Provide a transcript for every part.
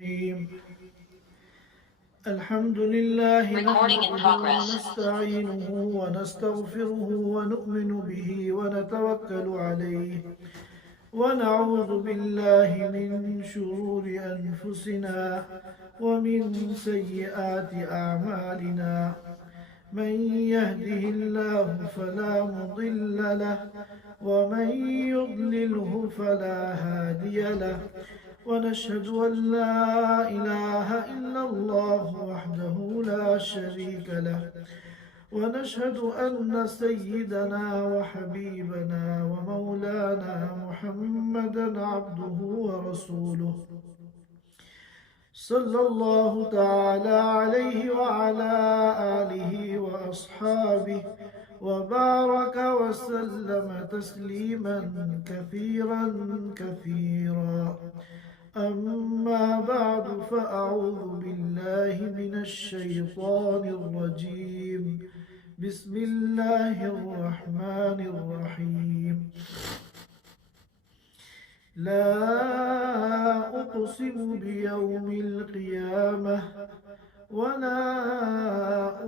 الرحيم. الحمد لله نحمده ونستعينه ونستغفره ونؤمن به ونتوكل عليه ونعوذ بالله من شرور أنفسنا ومن سيئات أعمالنا. من يهده الله فلا مضل له ومن يضلله فلا هادي له، ونشهد أن لا إله إلا الله وحده لا شريك له، ونشهد أن سيدنا وحبيبنا ومولانا محمدا عبده ورسوله، صلى الله تعالى عليه وعلى آله وأصحابه وبارك وسلم تسليما كثيرا كثيرا. أما بعد، فأعوذ بالله من الشيطان الرجيم. بسم الله الرحمن الرحيم. لا أقسم بيوم القيامة ولا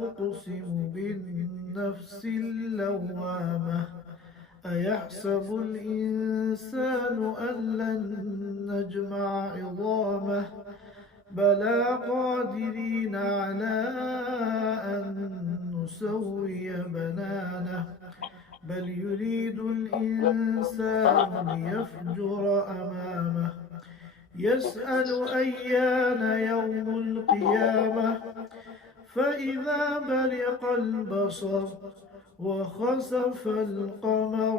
أقسم بالنفس اللوامة. أيحسب الإنسان أن لن نجمع عظامه؟ بلى قادرين على أن نسوي بنانه. بل يريد الإنسان ليفجر أمامه. يسأل أيان يوم القيامة. فإذا برق البصر وخسف القمر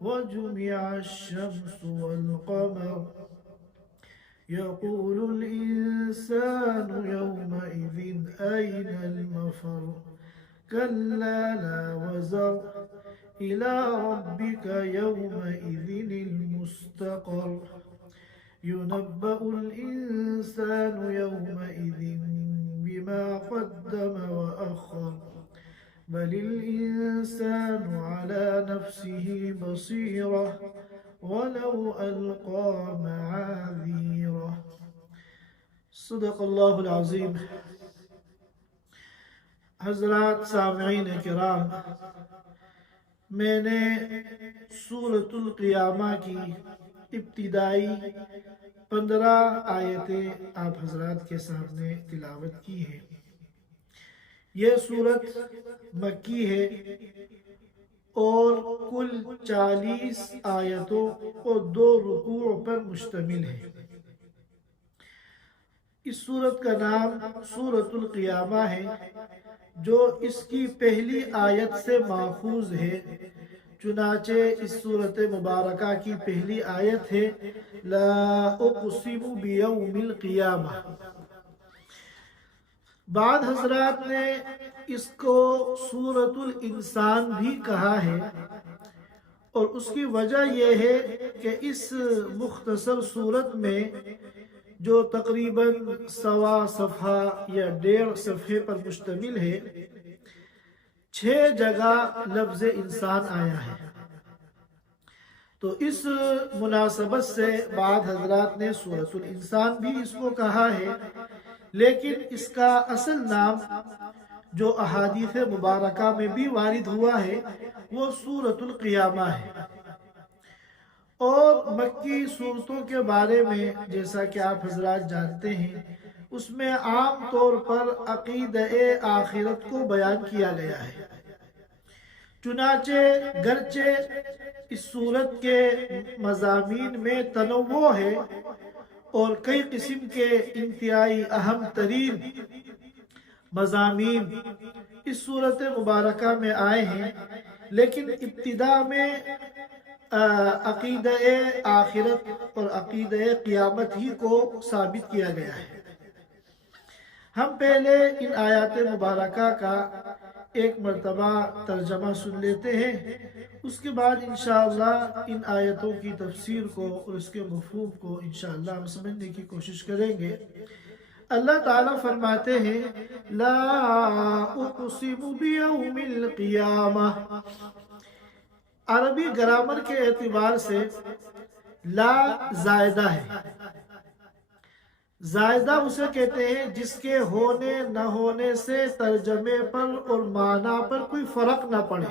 وجمع الشمس والقمر، يقول الإنسان يومئذ أين المفر؟ كلا لا وزر، إلى ربك يومئذ المستقر. ينبأ الإنسان يومئذ بما قدم وأخر. بل الإنسان على نفسه بصيرة ولو ألقى معاذيره. صدق اللہ العظیم. حضرات سامعین کرام، میں نے سورۃ القیامہ کی ابتدائی 15 آیتیں آپ حضرات کے سامنے تلاوت کی ہیں. یہ سورت مکی ہے اور کل 40 آیتوں اور 2 رکوع پر مشتمل ہے. اس سورت کا نام سورۃ القیامہ ہے، جو اس کی پہلی آیت سے ماخوذ ہے. چنانچہ اس سورت مبارکہ کی پہلی آیت ہے لا اقسم بیوم القیامہ. بعض حضرات نے اس کو سورۃ الانسان بھی کہا ہے، اور اس کی وجہ یہ ہے کہ اس مختصر سورت میں جو تقریباً 1.25 صفحہ یا 1.5 صفحے پر مشتمل ہے، 6 جگہ لفظ انسان آیا ہے. تو اس مناسبت سے بعض حضرات نے سورۃ الانسان بھی اس کو کہا ہے، لیکن اس کا اصل نام جو احادیث مبارکہ میں بھی وارد ہوا ہے وہ سورۃ القیامہ ہے. اور مکی صورتوں کے بارے میں جیسا کہ آپ حضرات جانتے ہیں، اس میں عام طور پر عقیدہ آخرت کو بیان کیا گیا ہے. چنانچہ گرچہ اس صورت کے مضامین میں تنوع ہے اور کئی قسم کے انتہائی اہم ترین مضامین اس صورت مبارکہ میں آئے ہیں، لیکن ابتدا میں عقیدہ آخرت اور عقیدہ قیامت ہی کو ثابت کیا گیا ہے. ہم پہلے ان آیات مبارکہ کا ایک مرتبہ ترجمہ سن لیتے ہیں، اس کے بعد انشاءاللہ ان آیتوں کی تفسیر کو اور اس کے مفہوم کو انشاءاللہ ہم سمجھنے کی کوشش کریں گے. اللہ تعالیٰ فرماتے ہیں لا اقسم بیوم القیامہ. عربی گرامر کے اعتبار سے لا زائدہ ہے. زائدہ اسے کہتے ہیں جس کے ہونے نہ ہونے سے ترجمے پر اور معنی پر کوئی فرق نہ پڑے،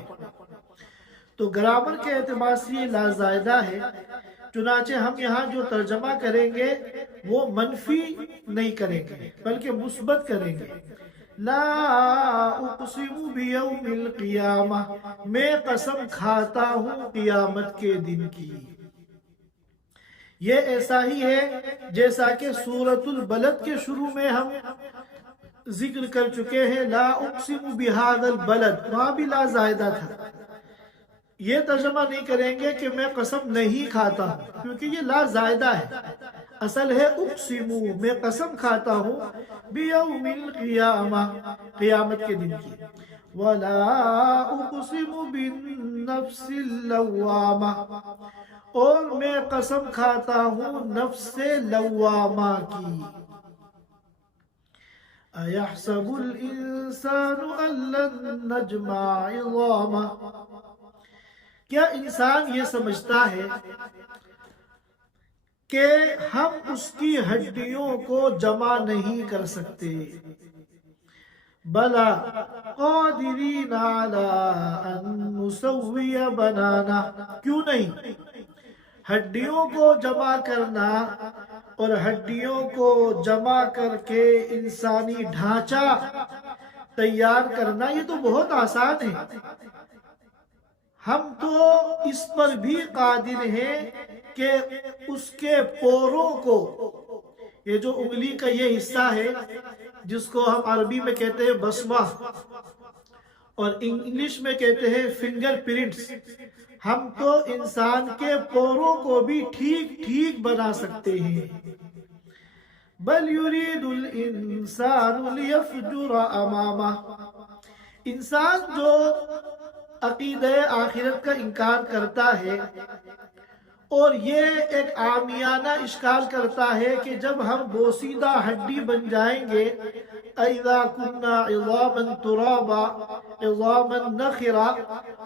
تو گرامر کے اعتبار سے یہ لا زائدہ ہے۔ چنانچہ ہم یہاں جو ترجمہ کریں گے وہ منفی نہیں کریں گے بلکہ مثبت کریں گے۔ لا اقسم بیوم القیامہ، میں قسم کھاتا ہوں قیامت کے دن کی۔ یہ ایسا ہی ہے جیسا کہ سورۃ البلد کے شروع میں ہم ذکر کر چکے ہیں، لا اقسم بہذا البلد، وہاں بھی لا زائدہ تھا۔ یہ ترجمہ نہیں کریں گے کہ میں قسم نہیں کھاتا ہوں، کیونکہ یہ لا زائدہ ہے۔ اصل ہے اقسم، میں قسم کھاتا ہوں بیوم القیامہ، قیامت کے دن کی۔ ولا اقسم بالنفس اللوامہ، اور میں قسم کھاتا ہوں نفس لوامہ کی۔ ایحسب الانسان ان لن نجمع عظامہ، کیا انسان یہ سمجھتا ہے کہ ہم اس کی ہڈیوں کو جمع نہیں کر سکتے؟ بلا قادرین علی ان نسوی بنانا، کیوں نہیں؟ ہڈیوں کو جمع کرنا اور ہڈیوں کو جمع کر کے انسانی ڈھانچہ تیار کرنا یہ تو بہت آسان ہے۔ ہم تو اس پر بھی قادر ہیں کہ اس کے پوروں کو، یہ جو انگلی کا یہ حصہ ہے جس کو ہم عربی میں کہتے ہیں بصمہ اور انگلش میں کہتے ہیں فنگر پرنٹس، ہم تو انسان کے پوروں کو بھی ٹھیک ٹھیک بنا سکتے ہیں۔ بل یرید الانسان لیفجر امامہ، انسان جو عقیدہ آخرت کا انکار کرتا ہے اور یہ ایک عامیانہ اشکال کرتا ہے کہ جب ہم بوسیدہ ہڈی بن جائیں گے، اذا کنا عظاما ترابا عظاما نخرا،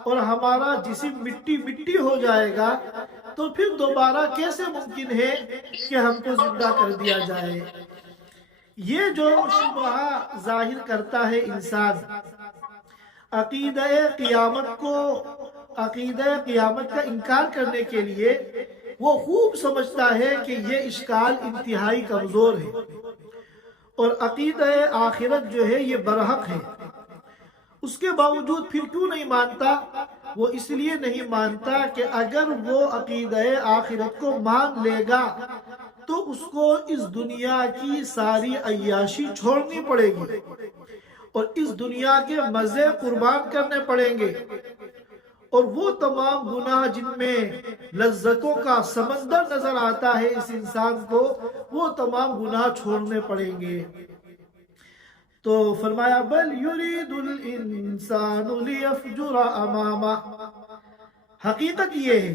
اور ہمارا جسم مٹی مٹی ہو جائے گا تو پھر دوبارہ کیسے ممکن ہے کہ ہم کو زندہ کر دیا جائے؟ یہ جو شبہہ ظاہر کرتا ہے انسان عقیدہ قیامت کا انکار کرنے کے لیے، وہ خوب سمجھتا ہے کہ یہ اشکال انتہائی کمزور ہے اور عقیدہ آخرت جو ہے یہ برحق ہے۔ اس کے باوجود پھر کیوں نہیں مانتا؟ وہ اس لیے نہیں مانتا کہ اگر وہ عقیدہ آخرت کو مان لے گا تو اس کو اس دنیا کی ساری عیاشی چھوڑنی پڑے گی اور اس دنیا کے مزے قربان کرنے پڑیں گے، اور وہ تمام گناہ جن میں لذتوں کا سمندر نظر آتا ہے اس انسان کو، وہ تمام گناہ چھوڑنے پڑیں گے۔ تو فرمایا بل یرید الانسان لیفجر امامہ، حقیقت یہ ہے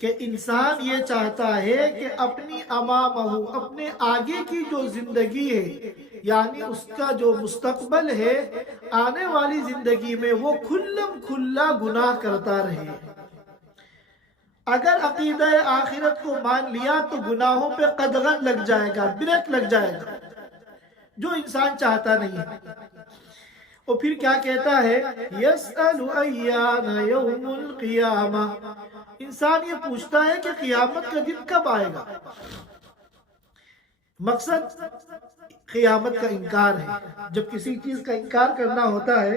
کہ انسان یہ چاہتا ہے کہ اپنی امامہ، اپنے آگے کی جو زندگی ہے، یعنی اس کا جو مستقبل ہے، آنے والی زندگی میں وہ کھلم کھلا گناہ کرتا رہے۔ اگر عقیدہ آخرت کو مان لیا تو گناہوں پہ قدغن لگ جائے گا، بریک لگ جائے گا، جو انسان چاہتا نہیں ہے۔ اور پھر کیا کہتا ہے؟ یسأل ایان یوم القیامہ، انسان یہ پوچھتا ہے کہ قیامت کا دن کب آئے گا۔ مقصد قیامت کا انکار ہے۔ جب کسی چیز کا انکار کرنا ہوتا ہے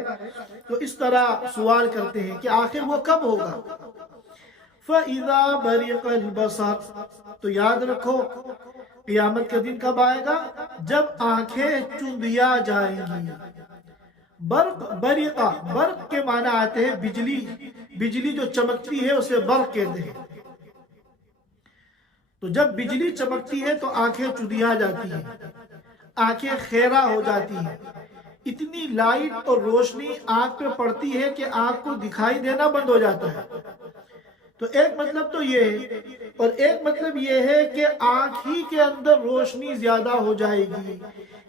تو اس طرح سوال کرتے ہیں کہ آخر وہ کب ہوگا۔ فَإِذَا بَرِقَ الْبَصَرُ، تو یاد رکھو قیامت کا دن کب آئے گا؟ جب آنکھیں چندیا جائیں گی۔ برق، بریقہ، برق کے معنی آتے ہیں بجلی، بجلی جو چمکتی ہے اسے برق کہتے ہیں۔ تو جب بجلی چمکتی ہے تو آنکھیں چندیا جاتی ہیں، آنکھیں خیرہ ہو جاتی ہیں، اتنی لائٹ اور روشنی آنکھ پہ پڑتی ہے کہ آنکھ کو دکھائی دینا بند ہو جاتا ہے۔ تو ایک مطلب تو یہ ہے، اور ایک مطلب یہ ہے کہ آنکھ ہی کے اندر روشنی زیادہ ہو جائے گی،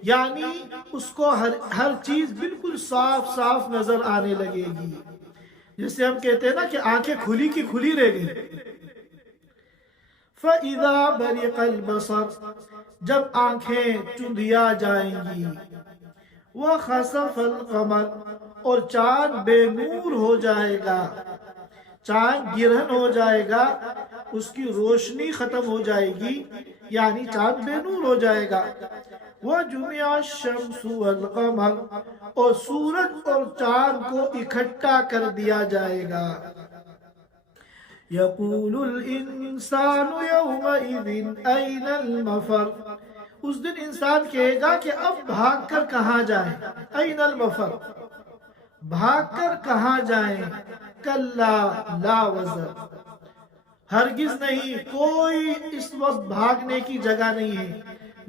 یعنی اس کو ہر چیز بالکل صاف صاف نظر آنے لگے گی، جسے ہم کہتے ہیں نا کہ آنکھیں کھلی کی کھلی رہ گئی۔ فَإِذَا بَرِقَ الْبَصَرُ، جب آنکھیں چندیا جائیں گی، وخسف القمر، اور چاند بے نور ہو جائے گا، چاند گرہن ہو جائے گا، اس کی روشنی ختم ہو جائے گی، یعنی چاند بے نور ہو جائے گا۔ وَجُمِعَ الشَّمْسُ وَالْقَمَرُ، اور سورج اور چاند کو اکٹھا کر دیا جائے گا۔ يَقُولُ الْإِنسَانُ يَوْمَئِذٍ أَيْنَ الْمَفَرُّ، اس دن انسان کہے گا کہ اب بھاگ کر کہاں جائیں، أَيْنَ الْمَفَرُّ، بھاگ کر کہاں جائیں، كَلَّا لَا وَزَرَ، ہرگز نہیں، کوئی اس وقت بھاگنے کی جگہ نہیں ہے،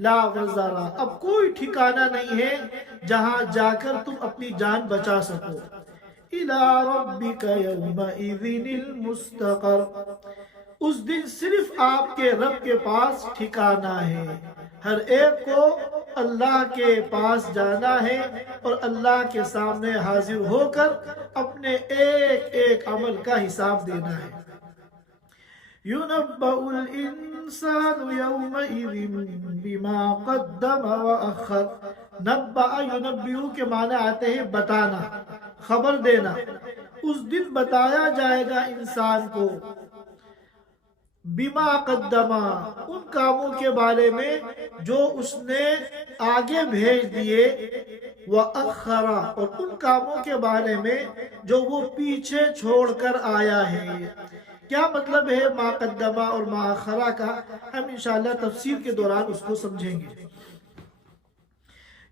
لا وزرا، اب کوئی ٹھکانہ نہیں ہے جہاں جا کر تم اپنی جان بچا سکو۔ اِلَىٰ رَبِّكَ يَوْمَئِذٍ الْمُسْتَقَرُّ، اس دن صرف آپ کے رب کے پاس ٹھکانہ ہے، ہر ایک کو اللہ کے پاس جانا ہے اور اللہ کے سامنے حاضر ہو کر اپنے ایک ایک عمل کا حساب دینا ہے۔ يُنَبَّأُ الْإِنسَانُ يَوْمَئِذٍ بِمَا قَدَّمَ وَأَخَّرَ، نبأ ينبئ کے معنی آتے ہیں بتانا، خبر دینا۔ اس دن بتایا جائے گا انسان کو بما قدم، ان کاموں کے بارے میں جو اس نے آگے بھیج دیے، وَأَخَّرَ، اور ان کاموں کے بارے میں جو وہ پیچھے چھوڑ کر آیا ہے۔ کیا مطلب ہے ما قدمہ اور ما اخرہ کا، ہم انشاءاللہ تفسیر کے دوران اس کو سمجھیں گے۔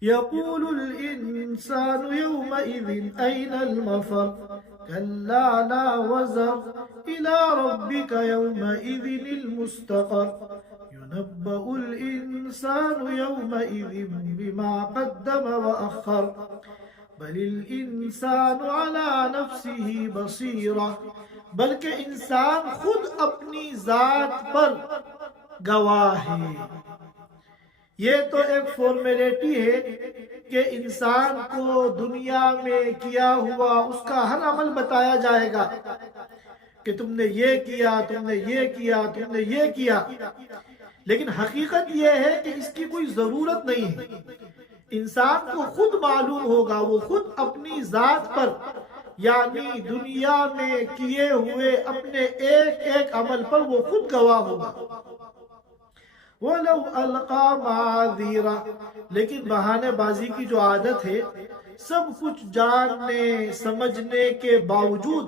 يَقُولُ الْإِنسَانُ يَوْمَئِذٍ أَيْنَ الْمَفَرُّ كَلَّا لَا وَزَرَ إِلَىٰ رَبِّكَ يَوْمَئِذٍ الْمُسْتَقَرُّ يُنَبَّأُ الْإِنسَانُ يَوْمَئِذٍ بِمَا قَدَّمَ وَأَخَّرَ بَلِ الْإِنسَانُ عَلَىٰ نَفْسِهِ بَصِيرَةٌ، بلکہ انسان خود اپنی ذات پر گواہ ہے۔ یہ تو ایک فارمیلٹی ہے کہ انسان کو دنیا میں کیا ہوا اس کا ہر عمل بتایا جائے گا کہ تم نے یہ کیا، تم نے یہ کیا، تم نے یہ کیا، لیکن حقیقت یہ ہے کہ اس کی کوئی ضرورت نہیں ہے۔ انسان کو خود معلوم ہوگا، وہ خود اپنی ذات پر، یعنی دنیا میں کیے ہوئے اپنے ایک ایک عمل پر وہ خود گواہ ہوگا۔ وَلَوْ أَلْقَى مَعَاذِيرَ، لیکن بہانے بازی کی جو عادت ہے، سب کچھ جاننے سمجھنے کے باوجود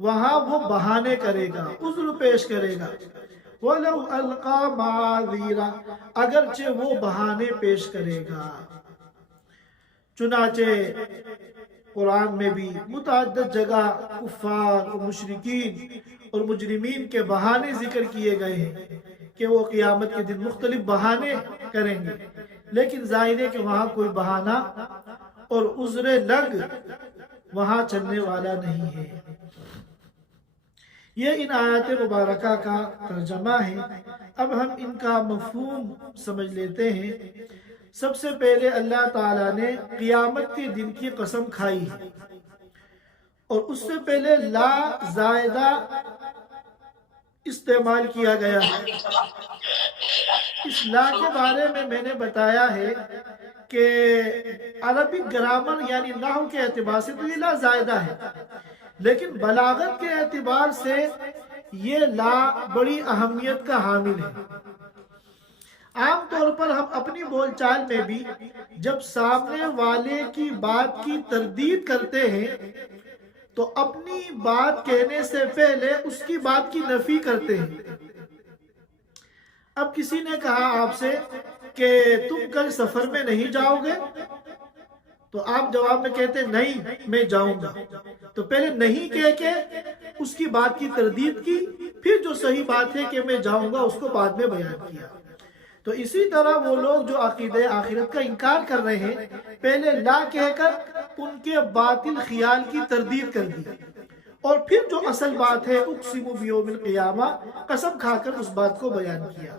وہاں وہ بہانے کرے گا، عذر پیش کرے گا۔ وَلَوْ أَلْقَى مَعَاذِيرَ، اگرچہ وہ بہانے پیش کرے گا۔ چنانچہ قرآن میں بھی متعدد جگہ کفار اور مشرکین اور مجرمین کے بہانے ذکر کیے گئے ہیں کہ وہ قیامت کے دن مختلف بہانے کریں گے، لیکن ظاہر ہے کہ وہاں کوئی بہانہ اور عذر لگ وہاں چلنے والا نہیں ہے۔ یہ ان آیات مبارکہ کا ترجمہ ہے۔ اب ہم ان کا مفہوم سمجھ لیتے ہیں۔ سب سے پہلے اللہ تعالیٰ نے قیامت کے دن کی قسم کھائی ہے، اور اس سے پہلے لا زائدہ استعمال کیا گیا ہے۔ اس لا کے بارے میں میں نے بتایا ہے کہ عربک گرامر یعنی نحو کے اعتبار سے تو یہ لا زائدہ ہے، لیکن بلاغت کے اعتبار سے یہ لا بڑی اہمیت کا حامل ہے۔ عام طور پر ہم اپنی بول چال میں بھی جب سامنے والے کی بات کی تردید کرتے ہیں تو اپنی بات کہنے سے پہلے اس کی بات کی نفی کرتے ہیں۔ اب کسی نے کہا آپ سے کہ تم کل سفر میں نہیں جاؤ گے، تو آپ جواب میں کہتے ہیں نہیں میں جاؤں گا، تو پہلے نہیں کہہ کے اس کی بات کی تردید کی، پھر جو صحیح بات ہے کہ میں جاؤں گا اس کو بعد میں بیان کیا۔ تو اسی طرح وہ لوگ جو عقیدہ آخرت کا انکار کر رہے ہیں، پہلے لا کہہ کر ان کے باطل خیال کی تردید کر دی، اور پھر جو اصل بات ہے اقسم بیوم القیامہ، قسم کھا کر اس بات کو بیان کیا۔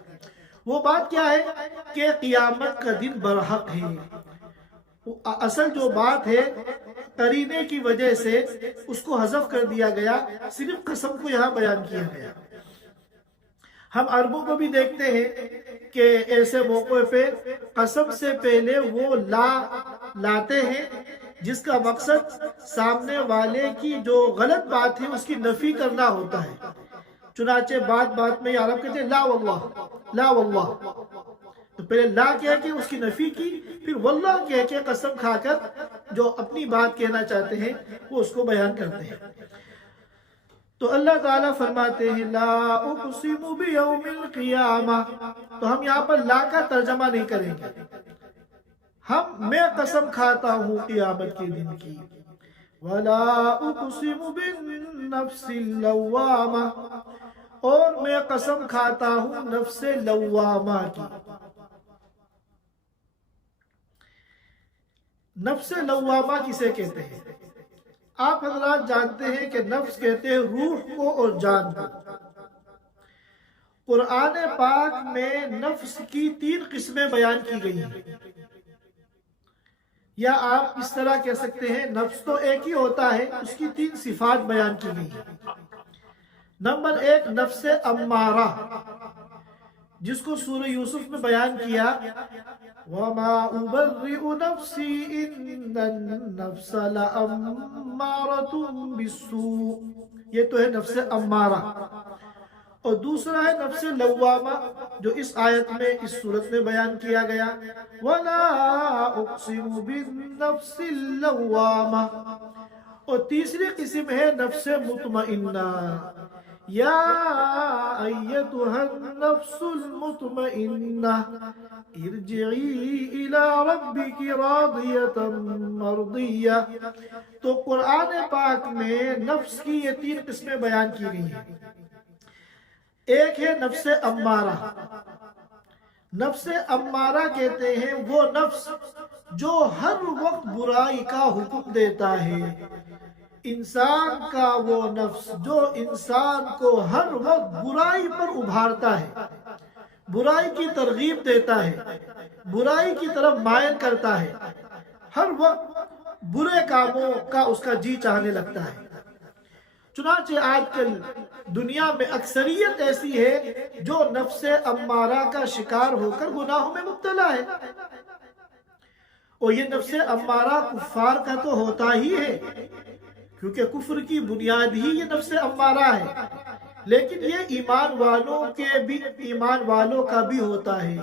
وہ بات کیا ہے کہ قیامت کا دن برحق ہے۔ اصل جو بات ہے قرینے کی وجہ سے اس کو حذف کر دیا گیا، صرف قسم کو یہاں بیان کیا گیا۔ ہم عربوں کو بھی دیکھتے ہیں کہ ایسے موقع پہ قسم سے پہلے وہ لا لاتے ہیں جس کا مقصد سامنے والے کی جو غلط بات ہے اس کی نفی کرنا ہوتا ہے. چنانچہ بات بات میں عرب کہتے ہیں لا واللہ لا واللہ، تو پہلے لا کہہ کے اس کی نفی کی، پھر واللہ کہہ کے قسم کھا کر جو اپنی بات کہنا چاہتے ہیں وہ اس کو بیان کرتے ہیں. تو اللہ تعالیٰ فرماتے ہیں لا اقسم بیوم القیامہ، تو ہم یہاں پر لا کا ترجمہ نہیں کریں گے، میں قسم کھاتا ہوں قیامت کے دن کی. ولا اقسم بالنفس اللوامہ، اور میں قسم کھاتا ہوں نفس لوامہ کی. نفس لوامہ کسے کہتے ہیں؟ آپ حضرات جانتے ہیں کہ نفس کہتے ہیں روح کو اور جان کو. قرآن پاک میں نفس کی 3 قسمیں بیان کی گئی ہیں، یا آپ اس طرح کہہ سکتے ہیں نفس تو ایک ہی ہوتا ہے، اس کی 3 صفات بیان کی گئی ہیں. نمبر 1 نفس امارہ، جس کو سورہ یوسف میں بیان کیا وَمَا أُبَرِّئُ نَفْسِي إِنَّ النَّفْسَ لَأَمَّارَةٌ بِالسُّوءِ، یہ تو ہے نفس امارہ. اور دوسرا ہے نفس لوامہ، جو اس آیت میں اس صورت میں بیان کیا گیا وَلَا أُقْسِمُ بِالنَّفْسِ اللَّوَّامَةِ. اور تیسری قسم ہے نفس مطمئنہ، یا ایتھا النفس المطمئنہ ارجعی الی ربک راضیۃ مرضیہ. تو قرآن پاک میں نفس کی یہ 3 قسمیں بیان کی گئی ہیں. ایک ہے نفس امارہ. نفس امارہ کہتے ہیں وہ نفس جو ہر وقت برائی کا حکم دیتا ہے، انسان کا وہ نفس جو انسان کو ہر وقت برائی پر ابھارتا ہے، برائی کی ترغیب دیتا ہے، برائی کی طرف مائل کرتا ہے، ہر وقت برے کاموں کا اس کا جی چاہنے لگتا ہے. چنانچہ آج کل دنیا میں اکثریت ایسی ہے جو نفس امارہ کا شکار ہو کر گناہوں میں مبتلا ہے. اور یہ نفس امارہ کفار کا تو ہوتا ہی ہے، کیونکہ کفر کی بنیاد ہی یہ نفس امارہ ہے. لیکن یہ ایمان والوں کا بھی ہوتا ہے،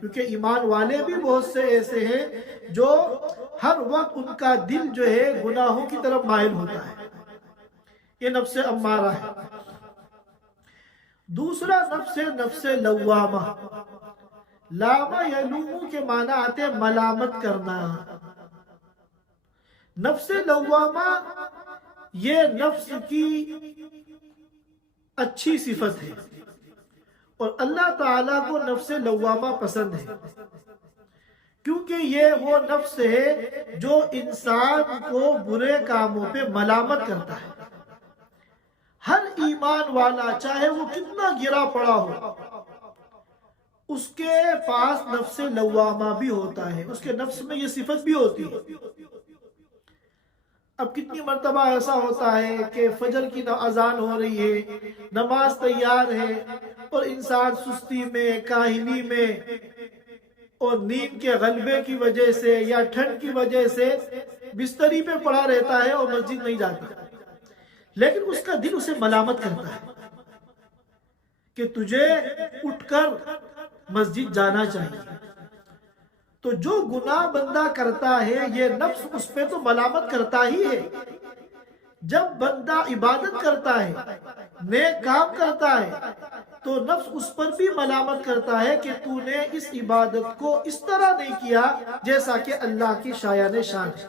کیونکہ ایمان والے بھی بہت سے ایسے ہیں جو ہر وقت ان کا دل جو ہے گناہوں کی طرف مائل ہوتا ہے. یہ نفس امارہ ہے. دوسرا نفس ہے نفس لوامہ. لامہ یلومو کے معنی آتے ہیں ملامت کرنا. نفس لوامہ یہ نفس کی اچھی صفت ہے، اور اللہ تعالیٰ کو نفس لوامہ پسند ہے، کیونکہ یہ وہ نفس ہے جو انسان کو برے کاموں پہ ملامت کرتا ہے. ہر ایمان والا چاہے وہ کتنا گرا پڑا ہو، اس کے پاس نفس لوامہ بھی ہوتا ہے، اس کے نفس میں یہ صفت بھی ہوتی ہے. اب کتنی مرتبہ ایسا ہوتا ہے کہ فجر کی اذان ہو رہی ہے، نماز تیار ہے، اور انسان سستی میں، کاہلی میں اور نیند کے غلبے کی وجہ سے یا ٹھنڈ کی وجہ سے بستری پہ پڑا رہتا ہے اور مسجد نہیں جاتا، لیکن اس کا دل اسے ملامت کرتا ہے کہ تجھے اٹھ کر مسجد جانا چاہیے. تو جو گناہ بندہ کرتا ہے یہ نفس اس پہ تو ملامت کرتا ہی ہے. جب بندہ عبادت کرتا ہے، نیک کام کرتا ہے، تو نفس اس پر بھی ملامت کرتا ہے کہ تو نے اس عبادت کو اس طرح نہیں کیا جیسا کہ اللہ کی شایان شان ہے.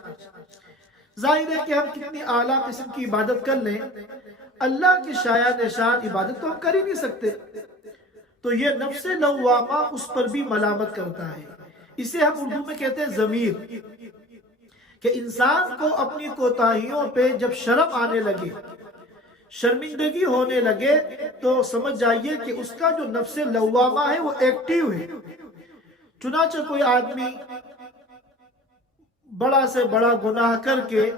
ظاہر ہے کہ ہم کتنی اعلیٰ قسم کی عبادت کر لیں، اللہ کی شایان شان عبادت تو ہم کر ہی نہیں سکتے. تو یہ نفس لوامہ اس پر بھی ملامت کرتا ہے. اسے ہم اردو میں کہتے ہیں ضمیر، کہ انسان کو اپنی کوتاہیوں پہ جب شرم آنے لگے، شرمندگی ہونے لگے، تو سمجھ جائیے کہ اس کا جو نفس لوامہ ہے وہ ایکٹیو ہے. چنانچہ کوئی آدمی بڑا سے بڑا گناہ کر کے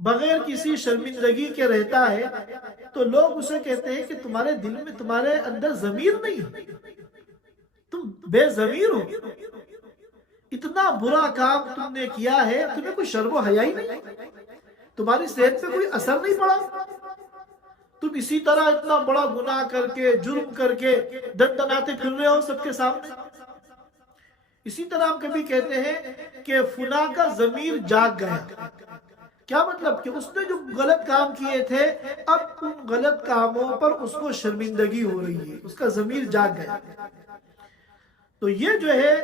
بغیر کسی شرمندگی کے رہتا ہے تو لوگ اسے کہتے ہیں کہ تمہارے دل میں، تمہارے اندر ضمیر نہیں، تم بے ضمیر ہو، اتنا برا کام تم نے کیا ہے، تمہیں کوئی شرم و حیا ہی نہیں، تمہاری صحت پہ کوئی اثر نہیں پڑا، تم اسی طرح اتنا بڑا گناہ کر کے، جرم کر کے دندناتے پھر رہے ہو سب کے سامنے۔ اسی طرح ہم کبھی کہتے ہیں کہ فلاں کا ضمیر جاگ گیا، کیا مطلب کہ اس نے جو غلط کام کیے تھے اب ان غلط کاموں پر اس کو شرمندگی ہو رہی ہے، اس کا ضمیر جاگ گیا۔ تو یہ جو ہے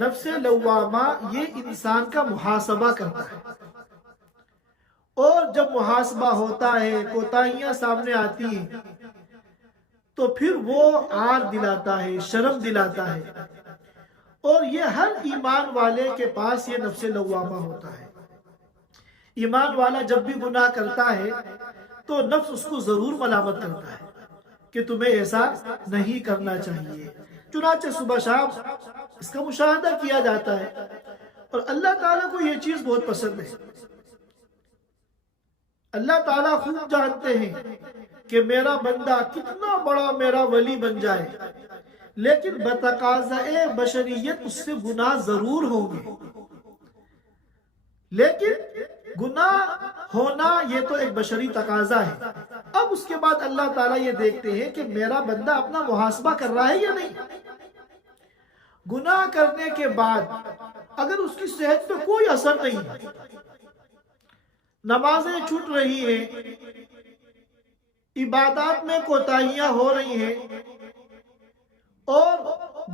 نفس لوامہ، یہ انسان کا محاسبہ کرتا ہے، اور جب محاسبہ ہوتا ہے، کوتاہیاں سامنے آتی ہیں، تو پھر وہ عار دلاتا ہے، شرم دلاتا ہے، اور یہ ہر ایمان والے کے پاس یہ نفس لوامہ ہوتا ہے۔ ایمان والا جب بھی گناہ کرتا ہے تو نفس اس کو ضرور ملامت کرتا ہے کہ تمہیں ایسا نہیں کرنا چاہیے۔ چنانچہ صبح شام اس کا مشاہدہ کیا جاتا ہے، اور اللہ تعالیٰ کو یہ چیز بہت پسند ہے۔ اللہ تعالیٰ خوب جانتے ہیں کہ میرا بندہ کتنا بڑا میرا ولی بن جائے، لیکن بتقاضۂ بشریت اس سے گناہ ضرور ہوں گے، لیکن گناہ ہونا یہ تو ایک بشری تقاضا ہے۔ اب اس کے بعد اللہ تعالیٰ یہ دیکھتے ہیں کہ میرا بندہ اپنا محاسبہ کر رہا ہے یا نہیں۔ گناہ کرنے کے بعد اگر اس کی صحت پہ کوئی اثر نہیں ہے، نمازیں چھوٹ رہی ہیں، عبادات میں کوتاہیاں ہو رہی ہیں، اور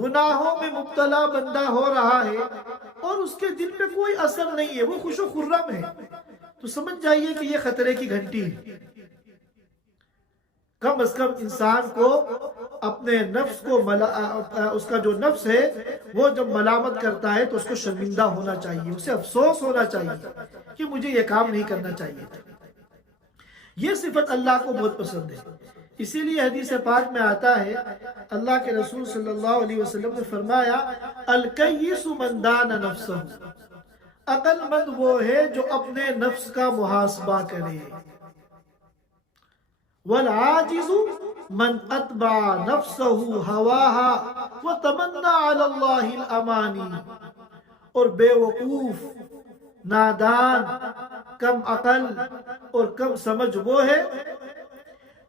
گناہوں میں مبتلا بندہ ہو رہا ہے، اور اس کے دل پہ کوئی اثر نہیں ہے، وہ خوش و خرم ہے، تو سمجھ جائیے کہ یہ خطرے کی گھنٹی ہے۔ کم از کم انسان کو اپنے نفس کو اس کا جو نفس ہے وہ جب ملامت کرتا ہے تو اس کو شرمندہ ہونا چاہیے، اسے افسوس ہونا چاہیے کہ مجھے یہ کام نہیں کرنا چاہیے تھا۔ یہ صفت اللہ کو بہت پسند ہے، اسی لیے حدیث پاک میں آتا ہے، اللہ کے رسول صلی اللہ علیہ وسلم نے فرمایا، الکیس من دان نفسہ، عقل مند وہ ہے جو اپنے نفس کا محاسبہ کرے، والعاجز من اتبع نفسہ ہواہا وتمنى علی اللہ الامانی، اور بے وقوف، نادان، کم عقل اور کم سمجھ وہ ہے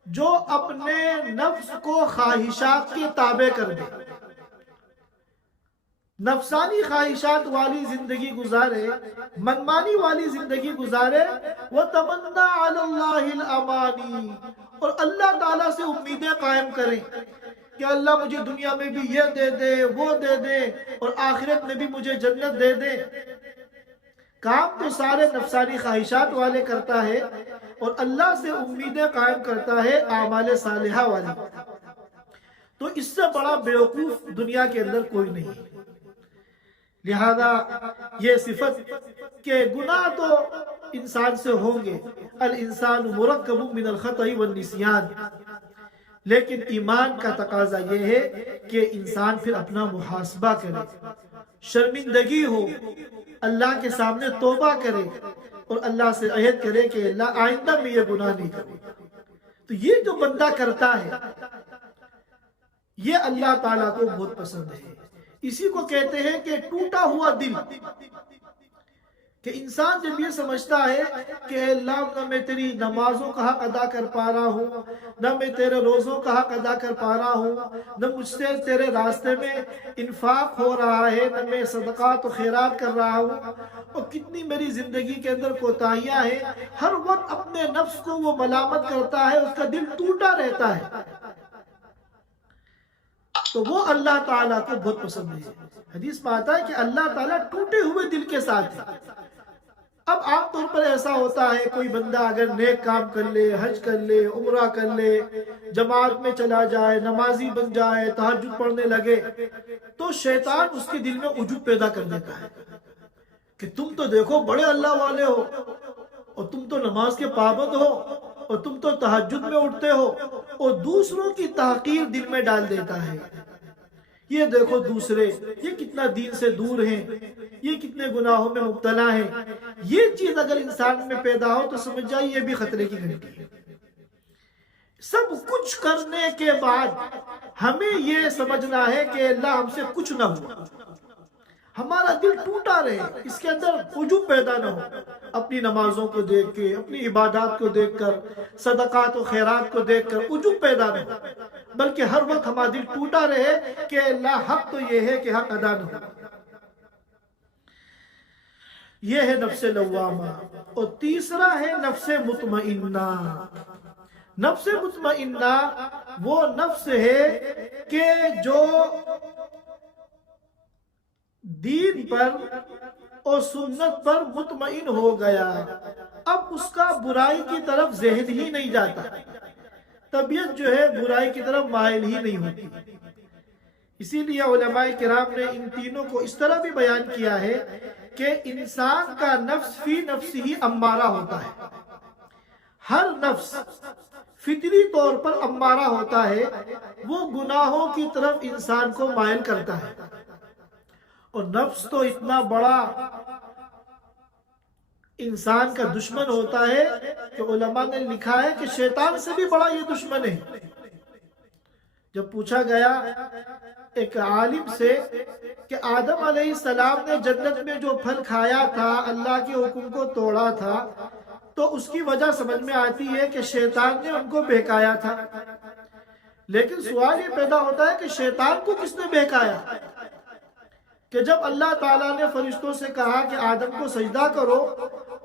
جو اپنے نفس کو خواہشات کے تابع کر دے، نفسانی خواہشات والی زندگی گزارے، منمانی والی زندگی گزارے، وَتَمَنَّى عَلَى اللَّهِ الْأَمَانِي، اور اللہ تعالیٰ سے امیدیں قائم کریں کہ اللہ مجھے دنیا میں بھی یہ دے دے، وہ دے دے، اور آخرت میں بھی مجھے جنت دے دے۔ کام تو سارے نفسانی خواہشات والے کرتا ہے، اور اللہ سے امیدیں قائم کرتا ہے اعمال صالحہ والی۔ تو اس سے بڑا بیوقوف دنیا کے اندر کوئی نہیں۔ لہذا یہ صفت کہ گناہ تو انسان سے ہوں گے، الانسان مرکب من الخطأ والنسیان، لیکن ایمان کا تقاضا یہ ہے کہ انسان پھر اپنا محاسبہ کرے، شرمندگی ہو، اللہ کے سامنے توبہ کرے، اور اللہ سے عہد کرے کہ اللہ آئندہ میں یہ گناہ نہیں کروں۔ تو یہ جو بندہ کرتا ہے یہ اللہ تعالیٰ کو بہت پسند ہے۔ اسی کو کہتے ہیں کہ ٹوٹا ہوا دل، کہ انسان جب یہ سمجھتا ہے کہ اللہ نہ میں تیری نمازوں کا حق ادا کر پا رہا ہوں، نہ میں تیرے روزوں کا حق ادا کر پا رہا ہوں، نہ مجھ سے تیرے راستے میں انفاق ہو رہا ہے، نہ میں صدقات و خیرات کر رہا ہوں، اور کتنی میری زندگی کے اندر کوتاہیاں ہیں، ہر وقت اپنے نفس کو وہ ملامت کرتا ہے، اس کا دل ٹوٹا رہتا ہے، تو وہ اللہ تعالیٰ کو بہت پسند ہے۔ حدیث میں آتا ہے کہ اللہ تعالیٰ ٹوٹے ہوئے دل کے ساتھ ہے۔ اب عام طور پر ایسا ہوتا ہے، کوئی بندہ اگر نیک کام کر لے، حج کر لے، عمرہ کر لے، جماعت میں چلا جائے، نمازی بن جائے، تہجد پڑھنے لگے، تو شیطان اس کے دل میں عجب پیدا کر دیتا ہے کہ تم تو دیکھو بڑے اللہ والے ہو، اور تم تو نماز کے پابند ہو، اور تم تو تہجد میں اٹھتے ہو، اور دوسروں کی تحقیر دل میں ڈال دیتا ہے۔ یہ دیکھو دوسرے، یہ کتنا دین سے دور ہیں، یہ کتنے گناہوں میں مبتلا ہیں، یہ چیز اگر انسان میں پیدا ہو تو سمجھ جائیے یہ بھی خطرے کی گھنٹی ہے۔ سب کچھ کرنے کے بعد ہمیں یہ سمجھنا ہے کہ اللہ ہم سے کچھ نہ ہوا، ہمارا دل ٹوٹا رہے، اس کے اندر عجب پیدا نہ ہو، اپنی نمازوں کو دیکھ کے، اپنی عبادات کو دیکھ کر، صدقات و خیرات کو دیکھ کر عجب پیدا نہ ہو، بلکہ ہر وقت ہمارا دل ٹوٹا رہے کہ اللہ حق تو یہ ہے کہ حق ادا نہ ہو۔ یہ ہے نفس لوامہ۔ اور تیسرا ہے نفس مطمئنہ۔ نفس مطمئنہ وہ نفس ہے کہ جو دین پر اور سنت پر مطمئن ہو گیا، اب اس کا برائی کی طرف ذہن ہی نہیں جاتا، طبیعت جو ہے برائی کی طرف مائل ہی نہیں ہوتی۔ اسی لیے علماء کرام نے ان تینوں کو اس طرح بھی بیان کیا ہے کہ انسان کا نفس فی نفس ہی امارہ ہوتا ہے، ہر نفس فطری طور پر امارہ ہوتا ہے، وہ گناہوں کی طرف انسان کو مائل کرتا ہے۔ اور نفس تو اتنا بڑا انسان کا دشمن ہوتا ہے کہ علماء نے لکھا ہے کہ شیطان سے بھی بڑا یہ دشمن ہے۔ جب پوچھا گیا ایک عالم سے کہ آدم علیہ السلام نے جنت میں جو پھل کھایا تھا، اللہ کے حکم کو توڑا تھا، تو اس کی وجہ سمجھ میں آتی ہے کہ شیطان نے ان کو بہکایا تھا۔ لیکن سوال یہ پیدا ہوتا ہے کہ شیطان کو کس نے بہکایا؟ کہ جب اللہ تعالیٰ نے فرشتوں سے کہا کہ آدم کو سجدہ کرو،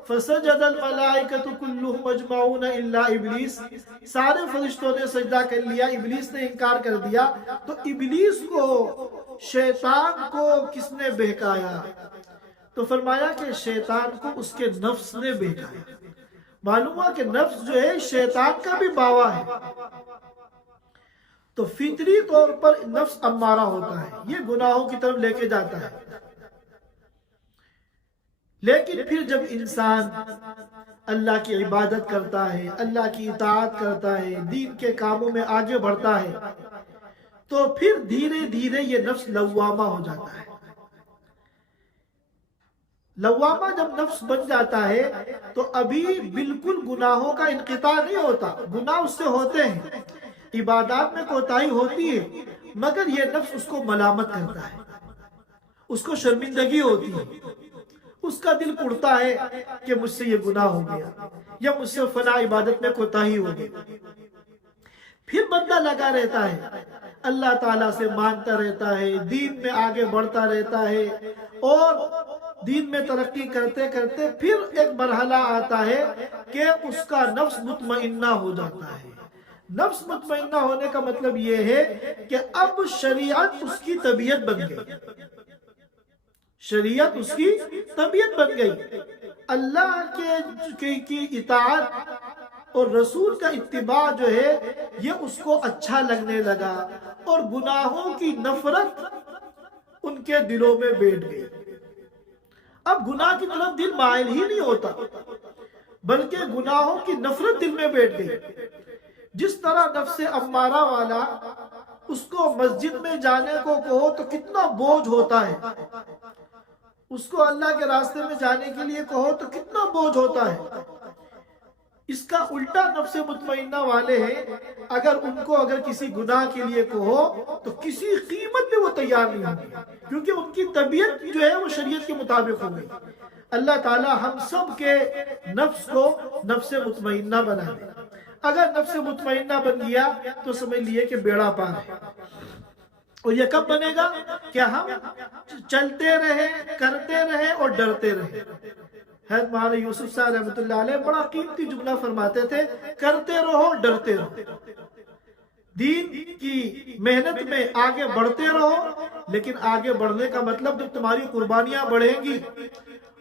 فسجد الملائکۃ کلھم اجمعون الا ابلیس، سارے فرشتوں نے سجدہ کر لیا، ابلیس نے انکار کر دیا، تو ابلیس کو، شیطان کو کس نے بہکایا؟ تو فرمایا کہ شیطان کو اس کے نفس نے بہکایا۔ معلوم ہوا کہ نفس جو ہے شیطان کا بھی باوا ہے۔ تو فطری طور پر نفس امارہ ہوتا ہے، یہ گناہوں کی طرف لے کے جاتا ہے۔ لیکن پھر جب انسان اللہ کی عبادت کرتا ہے، اللہ کی اطاعت کرتا ہے، دین کے کاموں میں آگے بڑھتا ہے، تو پھر دھیرے دھیرے یہ نفس لوامہ ہو جاتا ہے۔ لوامہ جب نفس بن جاتا ہے تو ابھی بالکل گناہوں کا انقطاع نہیں ہوتا، گناہ اس سے ہوتے ہیں، عبادات میں کوتاہی ہوتی ہے، مگر یہ نفس اس کو ملامت کرتا ہے، اس کو شرمندگی ہوتی ہے، اس کا دل پڑتا ہے کہ مجھ سے یہ گناہ ہو گیا، یا مجھ سے فلاں عبادت میں کوتاہی ہو گئی۔ پھر بندہ لگا رہتا ہے، اللہ تعالیٰ سے مانگتا رہتا ہے، دین میں آگے بڑھتا رہتا ہے، اور دین میں ترقی کرتے کرتے پھر ایک مرحلہ آتا ہے کہ اس کا نفس مطمئنہ ہو جاتا ہے۔ نفس مطمئنہ ہونے کا مطلب یہ ہے کہ اب شریعت اس کی طبیعت بن گئی، شریعت اس کی طبیعت بن گئی، اللہ کی اطاعت اور رسول کا اتباع جو ہے یہ اس کو اچھا لگنے لگا، اور گناہوں کی نفرت ان کے دلوں میں بیٹھ گئی۔ اب گناہ کی طرف دل مائل ہی نہیں ہوتا، بلکہ گناہوں کی نفرت دل میں بیٹھ گئی۔ جس طرح نفس امارہ والا اس کو مسجد میں جانے کو کہو تو کتنا بوجھ ہوتا ہے، اس کو اللہ کے راستے میں جانے کے لیے کہو تو کتنا بوجھ ہوتا ہے۔ اس کا الٹا نفس مطمئنہ والے ہیں، اگر کسی گناہ کے لیے کہو تو کسی قیمت پہ وہ تیار نہیں ہوں گے، کیونکہ ان کی طبیعت جو ہے وہ شریعت کے مطابق ہو گئی۔ اللہ تعالی ہم سب کے نفس کو نفس مطمئنہ بنا دے۔ اگر نفس مطمئنہ بن گیا تو سمجھ لیے کہ بیڑا پار ہے۔ اور یہ کب بنے گا؟ کہ ہم چلتے رہے، کرتے رہے اور ڈرتے رہے۔ حضرت مولانا یوسف صاحب رحمۃ اللہ علیہ بڑا قیمتی جملہ فرماتے تھے، کرتے رہو ڈرتے رہو۔ دین کی محنت میں آگے بڑھتے رہو، لیکن آگے بڑھنے کا مطلب جب تمہاری قربانیاں بڑھیں گی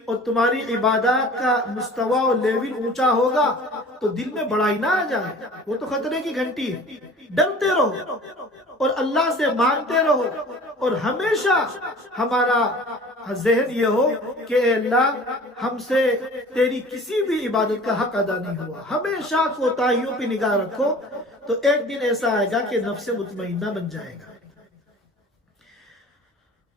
اور تمہاری عبادات کا مستوی اور لیول اونچا ہوگا تو دل میں بڑائی نہ آ جائے، وہ تو خطرے کی گھنٹی ہے۔ ڈرتے رہو اور اللہ سے مانگتے رہو، اور ہمیشہ ہمارا ذہن یہ ہو کہ اے اللہ ہم سے تیری کسی بھی عبادت کا حق ادا نہیں ہوا، ہمیشہ کوتاہیوں پہ نگاہ رکھو، تو ایک دن ایسا آئے گا کہ نفس مطمئنہ بن جائے گا۔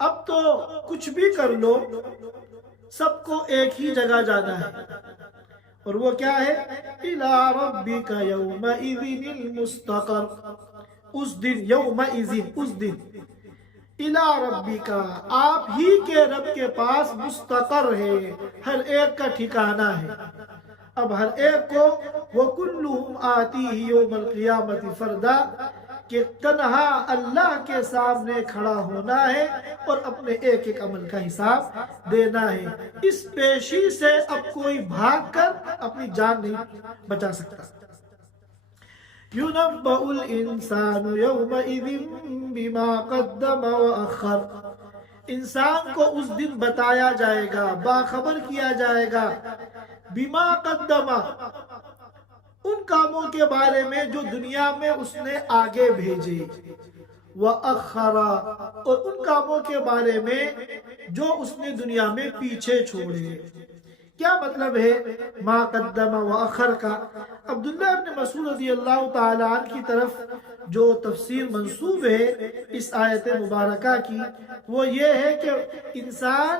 اب تو کچھ بھی کر لو، سب کو ایک ہی جگہ جانا ہے، اور وہ کیا ہے؟ اِلَىٰ رَبِّكَ يَوْمَئِذٍ الْمُسْتَقَرُّ، اس دن، یومئذ، اس دن، اِلَىٰ رَبِّكَ، آپ ہی کے رب کے پاس مستقر ہے، ہر ایک کا ٹھکانہ ہے۔ اب ہر ایک کو وَكُلُّهُمْ آتِيهِ يَوْمَ الْقِيَامَةِ فَرْدًا، کہ تنہا اللہ کے سامنے کھڑا ہونا ہے اور اپنے ایک ایک عمل کا حساب دینا ہے۔ اس پیشی سے اب کوئی بھاگ کر اپنی جان نہیں بچا سکتا۔ يُنَبَّأُ الْإِنسَانُ يَوْمَئِذٍ بِمَا قَدَّمَ وَأَخَّرَ، انسان کو اس دن بتایا جائے گا، باخبر کیا جائے گا، بِمَا قَدَّمَ، ان کاموں کے بارے میں جو دنیا میں اس نے آگے بھیجے، وَأَخَّرَ، اور ان کاموں کے بارے میں جو اس نے دنیا میں پیچھے چھوڑے۔ کیا مطلب ہے ما قدم وأخر کا؟ عبداللہ ابن مسعود رضی اللہ تعالیٰ عنہ کی طرف جو تفسیر منسوب ہے اس آیت مبارکہ کی، وہ یہ ہے کہ انسان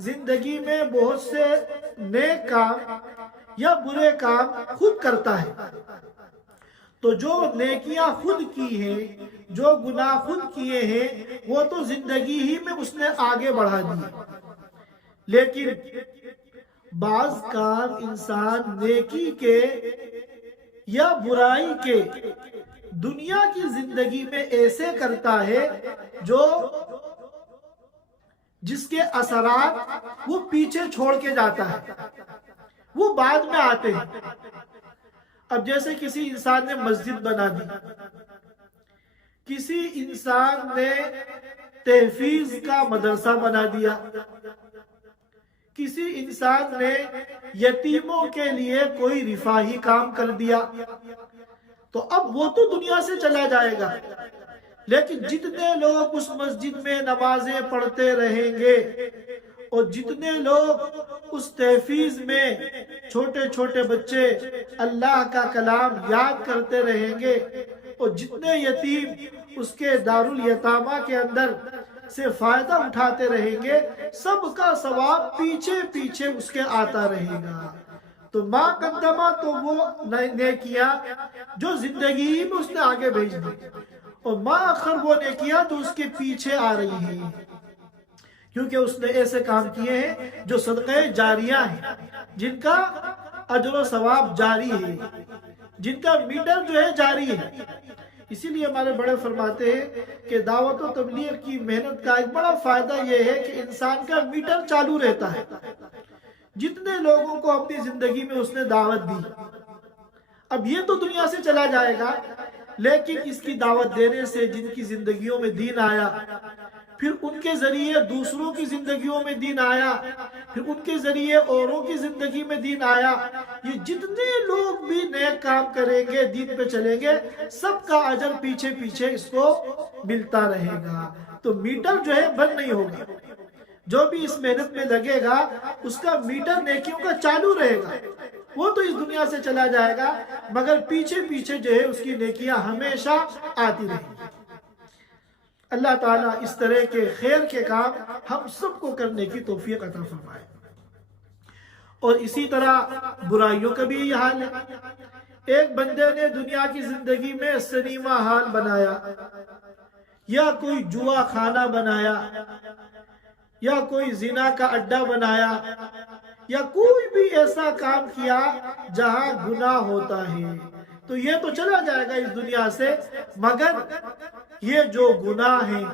زندگی میں بہت سے نیک کام یا برے کام خود کرتا ہے، تو جو نیکیاں خود کی ہیں، جو گناہ خود کیے ہیں، وہ تو زندگی ہی میں اس نے آگے بڑھا دیے، لیکن بعض کام انسان نیکی کے یا برائی کے دنیا کی زندگی میں ایسے کرتا ہے جس کے اثرات وہ پیچھے چھوڑ کے جاتا ہے، وہ بعد میں آتے ہیں۔ اب جیسے کسی انسان نے مسجد بنا دی، کسی انسان نے تحفیظ کا مدرسہ بنا دیا، کسی انسان نے یتیموں کے لیے کوئی رفاہی کام کر دیا، تو اب وہ تو دنیا سے چلا جائے گا، لیکن جتنے لوگ اس مسجد میں نمازیں پڑھتے رہیں گے اور جتنے لوگ اس تحفیظ میں چھوٹے چھوٹے بچے اللہ کا کلام یاد کرتے رہیں گے اور جتنے یتیم اس کے دارالیتامہ کے اندر سے فائدہ اٹھاتے رہیں گے، سب کا ثواب پیچھے پیچھے اس کے آتا رہے گا۔ تو ما قدمہ تو وہ نیکیاں جو زندگی میں اس نے آگے بھیج دی، اور ما اخر وہ نیکیاں تو اس کے پیچھے آ رہی ہیں، کیونکہ اس نے ایسے کام کیے ہیں جو صدقہ جاریہ ہیں، جن کا اجر و ثواب جاری ہے، جن کا میٹر جو ہے جاری ہے۔ اسی لیے ہمارے بڑے فرماتے ہیں کہ دعوت و تبلیغ کی محنت کا ایک بڑا فائدہ یہ ہے کہ انسان کا میٹر چالو رہتا ہے۔ جتنے لوگوں کو اپنی زندگی میں اس نے دعوت دی، اب یہ تو دنیا سے چلا جائے گا، لیکن اس کی دعوت دینے سے جن کی زندگیوں میں دین آیا، پھر ان کے ذریعے دوسروں کی زندگیوں میں دین آیا، پھر ان کے ذریعے اوروں کی زندگی میں دین آیا، یہ جتنے لوگ بھی نیک کام کریں گے، دین پہ چلیں گے، سب کا اجر پیچھے پیچھے اس کو ملتا رہے گا۔ تو میٹر جو ہے بند نہیں ہوگا، جو بھی اس محنت میں لگے گا اس کا میٹر نیکیوں کا چالو رہے گا، وہ تو اس دنیا سے چلا جائے گا، مگر پیچھے پیچھے جو ہے اس کی نیکیاں ہمیشہ آتی رہیں گی۔ اللہ تعالیٰ اس طرح کے خیر کے کام ہم سب کو کرنے کی توفیق عطا فرمائے۔ اور اسی طرح برائیوں کا بھی یہ حال ہے۔ ایک بندے نے دنیا کی زندگی میں سنیما ہال بنایا، یا کوئی جوا خانہ بنایا، یا کوئی زنا کا اڈا بنایا، یا کوئی بھی ایسا کام کیا جہاں گناہ ہوتا ہے، تو یہ تو چلا جائے گا اس دنیا سے، مگر یہ جو گناہ ہیں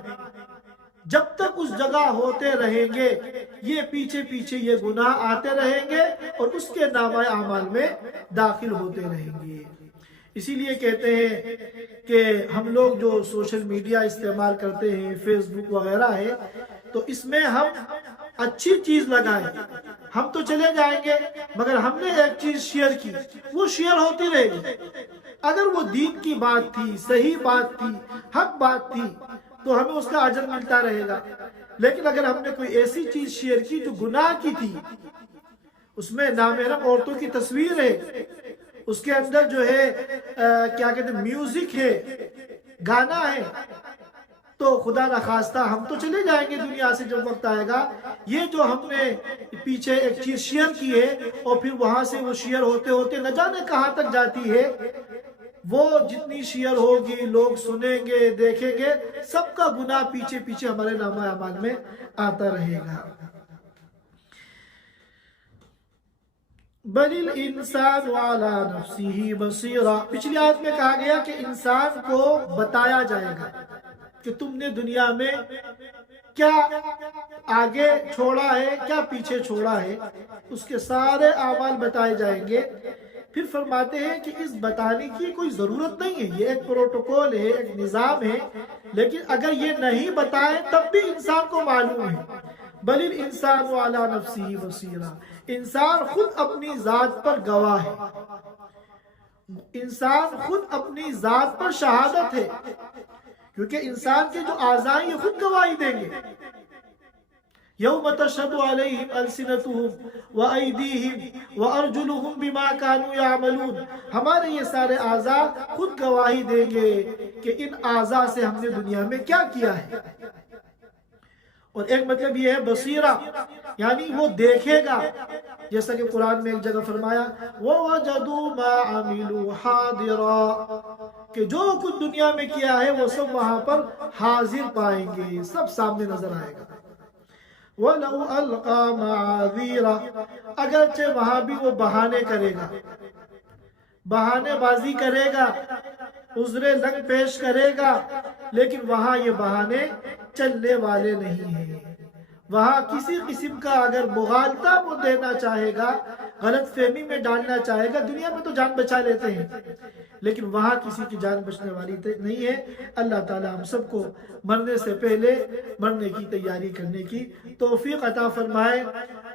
جب تک اس جگہ ہوتے رہیں گے، یہ پیچھے پیچھے یہ گناہ آتے رہیں گے اور اس کے نامہ اعمال میں داخل ہوتے رہیں گے۔ اسی لیے کہتے ہیں کہ ہم لوگ جو سوشل میڈیا استعمال کرتے ہیں، فیس بک وغیرہ ہے، تو اس میں ہم اچھی چیز لگائیں، ہم تو چلے جائیں گے، مگر ہم نے ایک چیز شیئر کی، وہ شیئر ہوتی رہے گی۔ اگر وہ دین کی بات تھی، صحیح بات تھی، حق بات تھی، تو ہمیں اس کا اجر ملتا رہے گا۔ لیکن اگر ہم نے کوئی ایسی چیز شیئر کی جو گناہ کی تھی، اس میں نامحرم عورتوں کی تصویر ہے، اس کے اندر جو ہے کیا کہتے ہیں میوزک ہے، گانا ہے، تو خدا نخواستہ ہم تو چلے جائیں گے دنیا سے جب وقت آئے گا. یہ جو ہم نے پیچھے ایک چیز شیئر کی ہے اور پھر وہاں سے وہ شیئر ہوتے ہوتے نہ جانے کہاں تک جاتی ہے، وہ جتنی شیئر ہوگی، لوگ سنیں گے، دیکھیں گے، سب کا گناہ پیچھے پیچھے ہمارے نامہ اعمال میں آتا رہے گا. بل الانسان علی نفسہ بصیرہ. پچھلی آیت میں کہا گیا کہ انسان کو بتایا جائے گا کہ تم نے دنیا میں کیا آگے چھوڑا ہے، کیا پیچھے چھوڑا ہے، اس کے سارے اعمال بتائے جائیں گے. پھر فرماتے ہیں کہ اس بتانے کی کوئی ضرورت نہیں ہے، یہ ایک پروٹوکول ہے، ایک نظام ہے، لیکن اگر یہ نہیں بتائیں تب بھی انسان کو معلوم ہے. بل الانسان علی نفسہ بصیرہ. انسان خود اپنی ذات پر گواہ ہے، انسان خود اپنی ذات پر شہادت ہے، کیونکہ انسان کے جو اعضاء ہیں یہ خود گواہی دیں گے. یوم تشہد علیہم السنتہم وایدیہم وارجلہم بما کانوا یعملون. ہمارے یہ سارے اعضاء خود گواہی دیں گے کہ ان اعضاء سے ہم نے دنیا میں کیا کیا ہے. اور ایک مطلب یہ ہے بصیرہ، یعنی وہ دیکھے گا، جیسا کہ قرآن میں ایک جگہ فرمایا وَوَجَدُوا مَا عَمِلُوا حَاضِرًا، کہ جو کچھ دنیا میں کیا ہے وہ سب وہاں پر حاضر پائیں گے، سب سامنے نظر آئے گا. وَلَوْ أَلْقَى مَعَاذِيرًا. اگرچہ وہاں بھی وہ بہانے کرے گا، بہانے بازی کرے گا، عذر لنگ پیش کرے گا، لیکن وہاں یہ بہانے چلنے والے نہیں ہیں. وہاں کسی قسم کا اگر مغالطہ وہ دینا چاہے گا، غلط فہمی میں ڈالنا چاہے گا، دنیا میں تو جان بچا لیتے ہیں لیکن وہاں کسی کی جان بچنے والی نہیں ہے. اللہ تعالی ہم سب کو مرنے سے پہلے مرنے کی تیاری کرنے کی توفیق عطا فرمائے،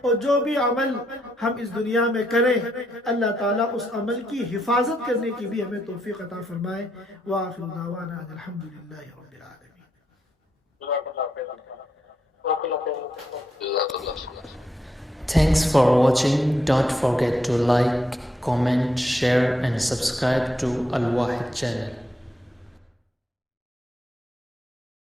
اور جو بھی عمل ہم اس دنیا میں کریں اللہ تعالیٰ اس عمل کی حفاظت کرنے کی بھی ہمیں توفیق عطا فرمائے. وآخر دعوانا الحمدللہ رب العالمین. Thanks for watching. Don't forget to like, comment, share and subscribe to Al Wahid channel.